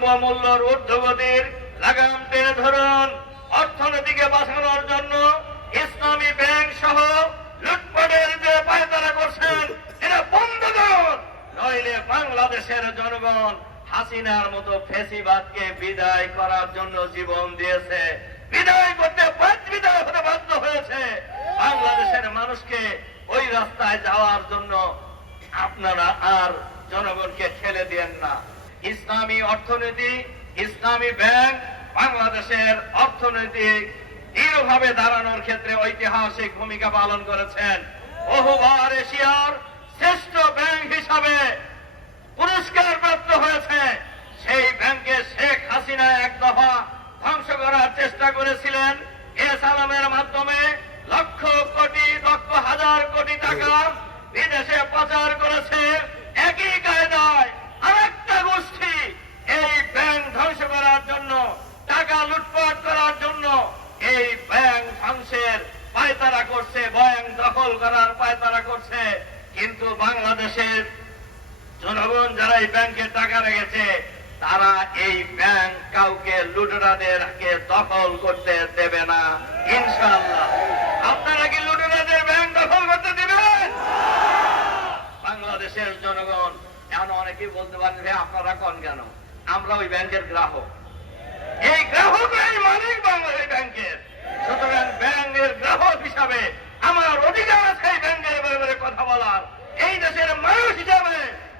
দ্রব্যমূল্যের ঊর্ধ্বগতির লাগাম টেনে ধরুন। অর্থনীতিকে বাঁচানোর জন্য ইসলামী ব্যাংক সহ লুটপাটের যে পায়তারা করছেন এটা বন্ধ করুন, নইলে বাংলাদেশের জনগণ হাসিনার মতো ফ্যাসিবাদকে বিদায় করার জন্য জীবন দিয়েছে, বিদায় করতে বিদায় হতে বাধ্য হয়েছে। বাংলাদেশের মানুষকে ওই রাস্তায় যাওয়ার জন্য আপনারা আর জনগণকে ঠেলে দেন না। ইসলামী অর্থনীতি, ইসলামী ব্যাংক বাংলাদেশের অর্থনৈতিক দৃঢ়ভাবে দাঁড়ানোর ক্ষেত্রে ঐতিহাসিক ভূমিকা পালন করেছেন। বহুবার এশিয়ার শ্রেষ্ঠ ব্যাংক হিসাবে পুরস্কার প্রাপ্ত হয়েছে। সেই ব্যাংকে শেখ হাসিনা এক দফা ধ্বংস করার চেষ্টা করেছিলেন। এ সালামের মাধ্যমে লক্ষ কোটি হাজার কোটি টাকা বিদেশে পাচার করেছে। একই কায়দায় আরেকটা গোষ্ঠী এই ব্যাংক ধ্বংস করার জন্য, টাকা লুটপাট করার জন্য এই ব্যাংক ধ্বংসের পায়তারা করছে, ব্যাংক দখল করার পায়তারা করছে। কিন্তু বাংলাদেশের জনগণ যারা এই ব্যাংকে টাকা রেখেছে তারা এই ব্যাংক কাউকে লুটেরাদেরকে দখল করতে দেবে না ইনশাআল্লাহ। আপনারা কি লুটেরাদের ব্যাংক দখল করতে দেবেন? বাংলাদেশের জনগণ এমন অনেকেই বলতে পারেন যে আপনারা কোন কেন, আমরা ওই ব্যাংকের গ্রাহক, এই গ্রাহকরাই মালিক বাংলাদেশ ব্যাংকের। সুতরাং ব্যাংকের গ্রাহক হিসাবে আমার অধিকার আছে এই ব্যাংকের ব্যাপারে কথা বলার। এই দেশের মানুষ হিসাবে,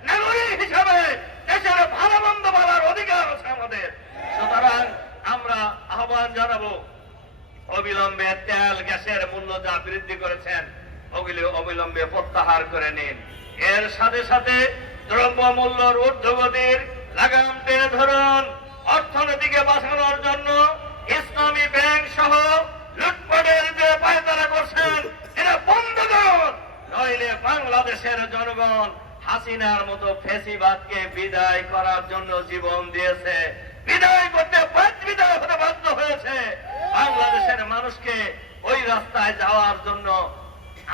নাগরিক হিসাবে দেশের ভালো মন্দ বলার অধিকার আছে আমাদের। সুতরাং আমরা আহ্বান জানাবো, অবিলম্বে তেল গ্যাসের মূল্য যা বৃদ্ধি করেছেন ওগুলি অবিলম্বে প্রত্যাহার করে নিন। এর সাথে সাথে দ্রব্যমূল্যের ঊর্ধ্বগতির লাগাম টেনে ধরুন। অর্থনীতিকে বাঁচানোর জন্য ইসলামী ব্যাংক সহ লুটপাটের যে পায়তারা করছেন এটা বন্ধ করুন, নইলে বাংলাদেশের জনগণ হাসিনার মতো ফ্যাসিবাদকে বিদায় করার জন্য জীবন দিয়েছে, বিদায় করতে বিদায় হতে বাধ্য হয়েছে। বাংলাদেশের মানুষকে ওই রাস্তায় যাওয়ার জন্য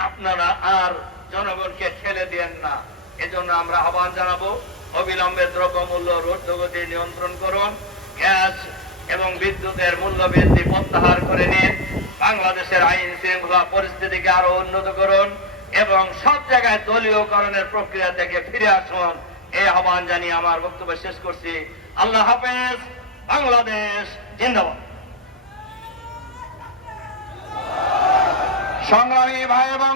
আপনারা আর জনগণকে ঠেলে দেন না। এজন্য আমরা আহ্বান জানাবো, অবিলম্বে দ্রব্যমূল্যের ঊর্ধ্বগতি নিয়ন্ত্রণ করুন, গ্যাস এবং বিদ্যুতের মূল্য বৃদ্ধি প্রত্যাহার করে নিন, বাংলাদেশের আইন শৃঙ্খলা পরিস্থিতিকে আরো উন্নত করুন এবং সব জায়গায় দলীয়করণের প্রক্রিয়া থেকে ফিরে আসুন। এই আহ্বান জানিয়ে আমার বক্তব্য শেষ করছি। আল্লাহ হাফেজ। বাংলাদেশ জিন্দাবাদ। সংগ্রামী ভাই এবং